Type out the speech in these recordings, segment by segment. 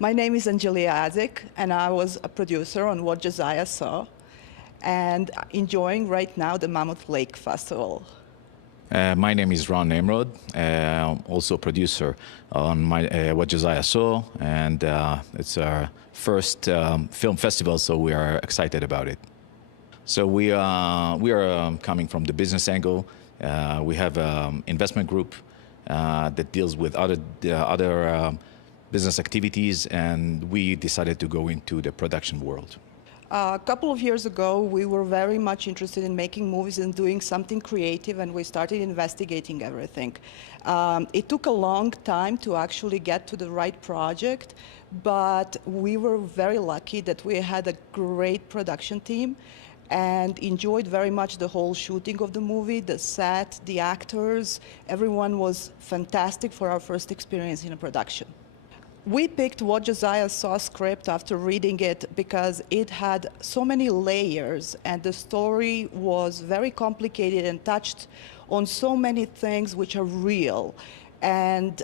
My name is Angelia Adzic, and I was a producer on What Josiah Saw, and enjoying right now the Mammoth Lake Festival. My name is Namerode, also a producer on What Josiah Saw, and it's our first film festival, so we are excited about it. So we are coming from the business angle. We have an investment group that deals with other business activities, and we decided to go into the production world. A couple of years ago, we were very much interested in making movies and doing something creative, and we started investigating everything. It took a long time to actually get to the right project, but we were very lucky that we had a great production team and enjoyed very much the whole shooting of the movie, the set, the actors. Everyone was fantastic for our first experience in a production. We picked What Josiah Saw script after reading it because it had so many layers, and the story was very complicated and touched on so many things which are real and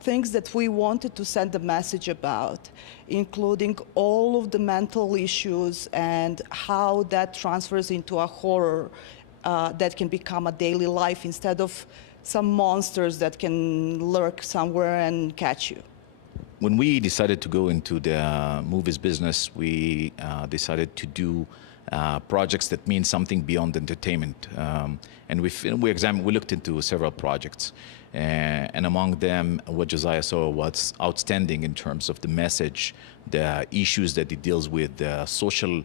things that we wanted to send a message about, including all of the mental issues and how that transfers into a horror that can become a daily life instead of some monsters that can lurk somewhere and catch you. When we decided to go into the movies business, we decided to do projects that mean something beyond entertainment. And we looked into several projects. And among them, What Josiah Saw was outstanding in terms of the message, the issues that it deals with, the social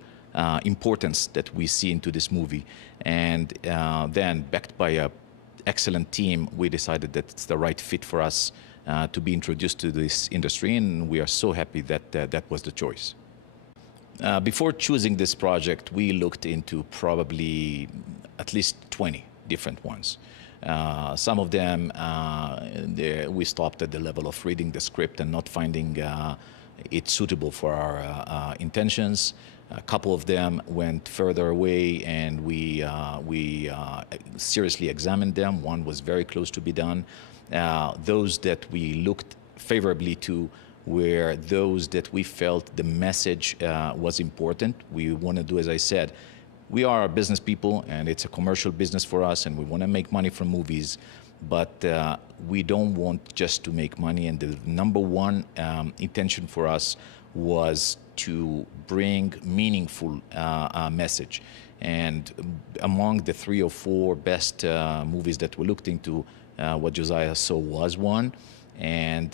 importance that we see into this movie. And then, backed by an excellent team, we decided that it's the right fit for us to be introduced to this industry, and we are so happy that that was the choice. Before choosing this project, we looked into probably at least 20 different ones. Some of them, we stopped at the level of reading the script and not finding it suitable for our intentions. A couple of them went further away, and we seriously examined them. One was very close to be done. Those that we looked favorably to were those that we felt the message was important. We want to do, as I said, we are business people, and it's a commercial business for us, and we want to make money from movies, but we don't want just to make money. And the number one intention for us was to bring meaningful message. And among the 3 or 4 best movies that we looked into, What Josiah Saw was one, and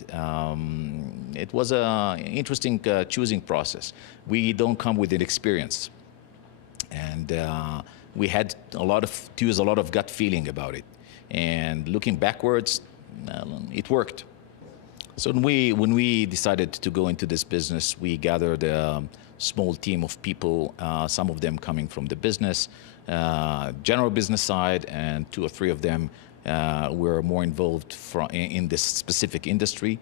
it was an interesting choosing process. We don't come with an experience, and we had to use a lot of gut feeling about it. And looking backwards, it worked. So when we decided to go into this business, we gathered a small team of people, some of them coming from the business, general business side, and 2 or 3 of them were more involved in this specific industry.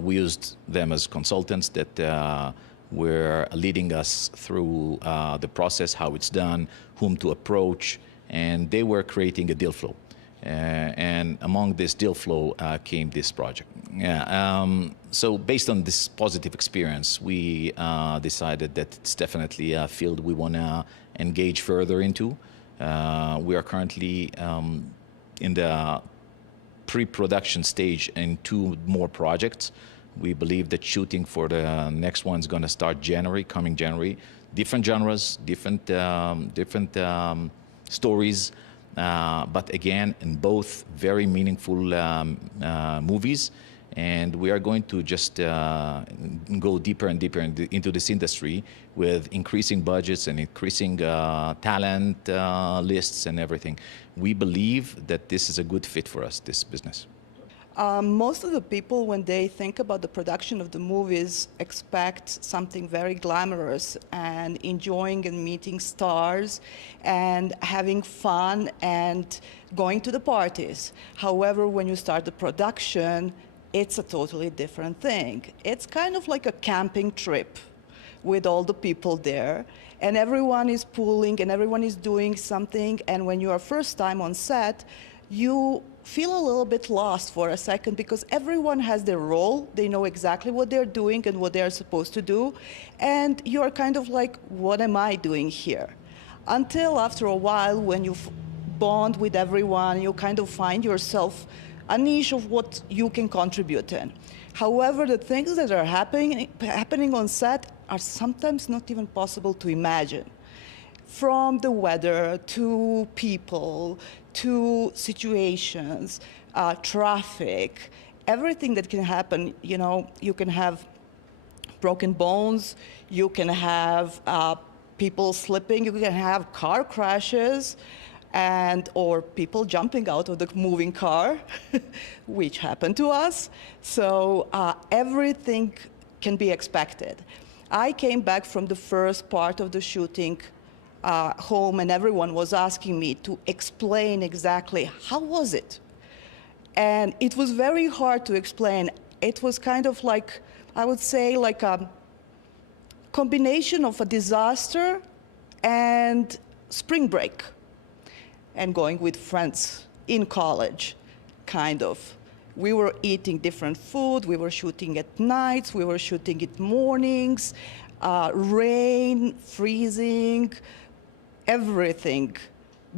We used them as consultants that were leading us through the process, how it's done, whom to approach, and they were creating a deal flow. And among this deal flow came this project. So based on this positive experience, we decided that it's definitely a field we want to engage further into. We are currently in the pre-production stage in 2 more projects. We believe that shooting for the next one is going to start coming January. Different genres, different stories, but again, in both very meaningful movies. And we are going to just go deeper and deeper into this industry with increasing budgets and increasing talent lists and everything. We believe that this is a good fit for us, this business. Most of the people, when they think about the production of the movies, expect something very glamorous and enjoying and meeting stars and having fun and going to the parties. However, when you start the production, it's a totally different thing. It's kind of like a camping trip with all the people there, and everyone is pulling and everyone is doing something. And when you are first time on set, you feel a little bit lost for a second because everyone has their role. They know exactly what they're doing and what they're supposed to do. And you're kind of like, what am I doing here? Until after a while, when you bond with everyone, you kind of find yourself a niche of what you can contribute in. However, the things that are happening on set are sometimes not even possible to imagine. From the weather to people to situations, traffic, everything that can happen. You know, you can have broken bones, you can have people slipping, you can have car crashes, or people jumping out of the moving car, which happened to us. So everything can be expected. I came back from the first part of the shooting home, and everyone was asking me to explain exactly how was it. And it was very hard to explain. It was kind of like, I would say, like a combination of a disaster and spring break, and going with friends in college, kind of. We were eating different food, we were shooting at nights, we were shooting at mornings, rain, freezing, everything,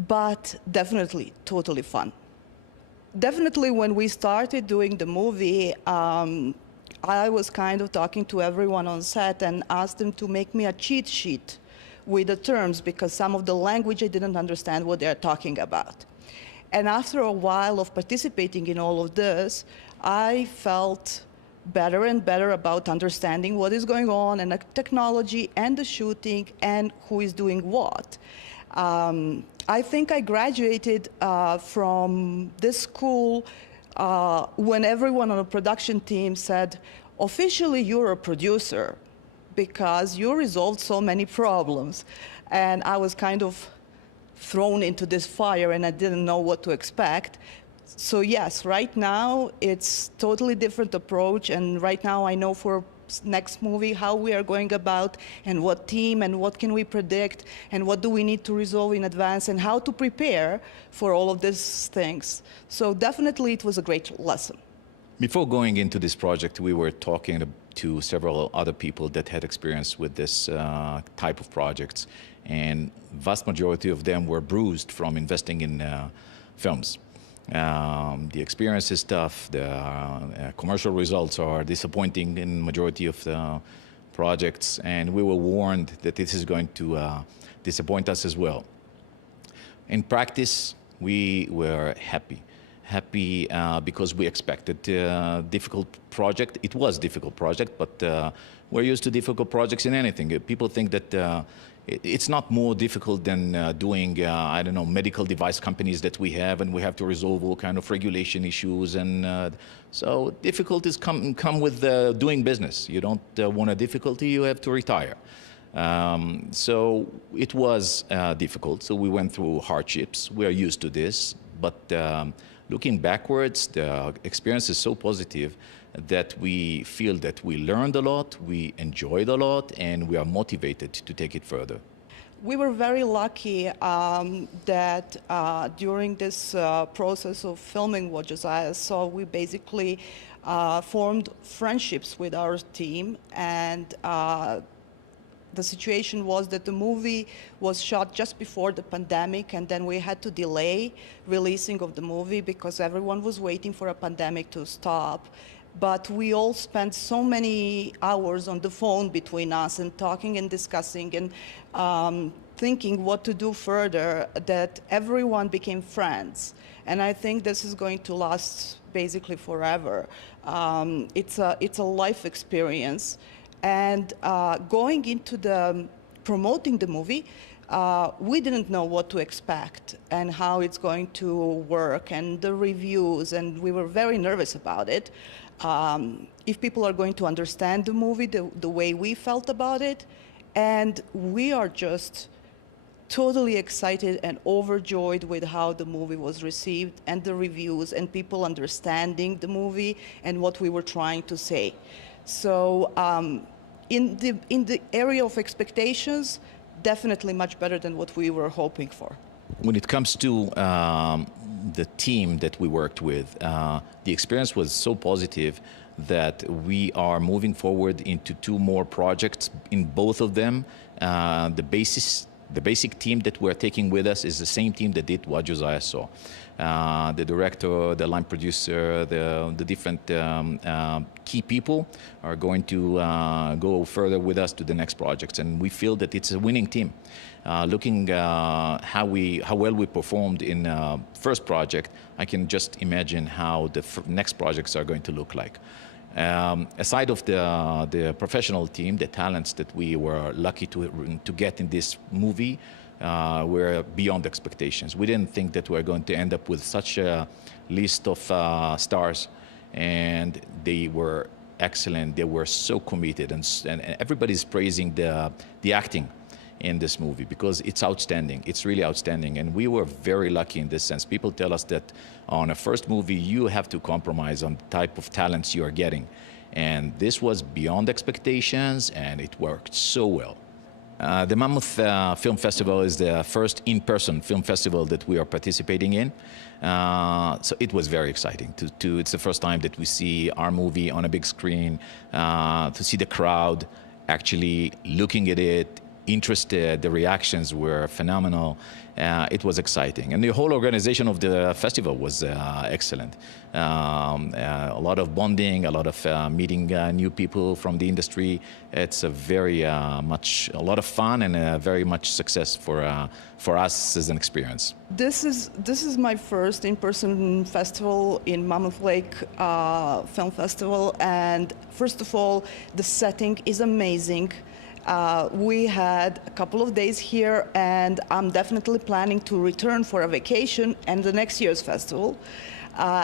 but definitely totally fun. Definitely when we started doing the movie, I was kind of talking to everyone on set and asked them to make me a cheat sheet with the terms, because some of the language I didn't understand what they're talking about. And after a while of participating in all of this, I felt better and better about understanding what is going on and the technology and the shooting and who is doing what. I think I graduated from this school when everyone on the production team said, officially you're a producer because you resolved so many problems. And I was kind of thrown into this fire and I didn't know what to expect. So yes, right now it's totally different approach, and right now I know for next movie how we are going about and what team and what can we predict and what do we need to resolve in advance and how to prepare for all of these things. So definitely it was a great lesson. Before going into this project, we were talking to several other people that had experience with this type of projects, and vast majority of them were bruised from investing in films. The experience is tough, the commercial results are disappointing in majority of the projects, and we were warned that this is going to disappoint us as well. In practice, we were happy because we expected a difficult project. It was a difficult project, but we're used to difficult projects in anything. People think that it's not more difficult than doing, I don't know, medical device companies that we have, and we have to resolve all kind of regulation issues. And so difficulties come with doing business. You don't want a difficulty, you have to retire. So it was difficult. So we went through hardships. We are used to this, but looking backwards, the experience is so positive that we feel that we learned a lot, we enjoyed a lot, and we are motivated to take it further. We were very lucky that during this process of filming what Josiah saw, we basically formed friendships with our team, and the situation was that the movie was shot just before the pandemic, and then we had to delay releasing of the movie because everyone was waiting for a pandemic to stop. But we all spent so many hours on the phone between us and talking and discussing and thinking what to do further, that everyone became friends. And I think this is going to last basically forever. It's a life experience. And going into promoting the movie, we didn't know what to expect and how it's going to work and the reviews, and we were very nervous about it. If people are going to understand the movie the way we felt about it, and we are just totally excited and overjoyed with how the movie was received and the reviews and people understanding the movie and what we were trying to say. So in the area of expectations, definitely much better than what we were hoping for. When it comes to the team that we worked with. The experience was so positive that we are moving forward into 2 more projects. In both of them, the basic team that we're taking with us is the same team that did What Josiah Saw. The director, the line producer, the different key people are going to go further with us to the next projects, and we feel that it's a winning team. Looking how well we performed in first project, I can just imagine how the next projects are going to look like. Aside of the professional team, the talents that we were lucky to get in this movie were beyond expectations. We didn't think that we were going to end up with such a list of stars, and they were excellent. They were so committed, and everybody's praising the acting in this movie because it's outstanding. It's really outstanding, and we were very lucky in this sense. People tell us that on a first movie you have to compromise on the type of talents you are getting, and this was beyond expectations, and it worked so well. The Mammoth Film Festival is the first in-person film festival that we are participating in. So it was very exciting. It's the first time that we see our movie on a big screen, to see the crowd actually looking at it, interested. The reactions were phenomenal. It was exciting, and the whole organization of the festival was excellent. A lot of bonding, a lot of meeting new people from the industry. It's a lot of fun and very much success for us as an experience. This is my first in-person festival in Mammoth Lake Film Festival, and first of all, the setting is amazing. We had a couple of days here, and I'm definitely planning to return for a vacation and the next year's festival.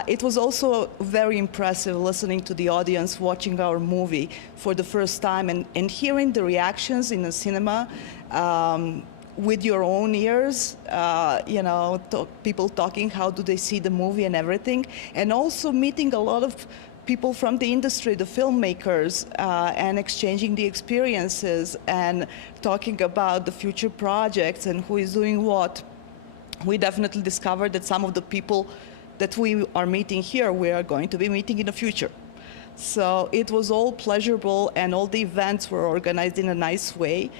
It was also very impressive listening to the audience watching our movie for the first time and hearing the reactions in the cinema with your own ears, people talking, how do they see the movie and everything, and also meeting a lot of people from the industry, the filmmakers, and exchanging the experiences and talking about the future projects and who is doing what. We definitely discovered that some of the people that we are meeting here, we are going to be meeting in the future. So it was all pleasurable, and all the events were organized in a nice way.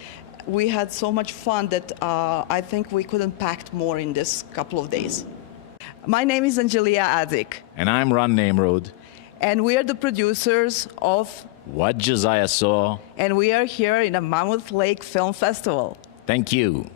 We had so much fun that I think we couldn't pack more in this couple of days. My name is Angelia Adzic. And I'm Namerode. And we are the producers of What Josiah Saw. And we are here in a Mammoth Lake Film Festival. Thank you.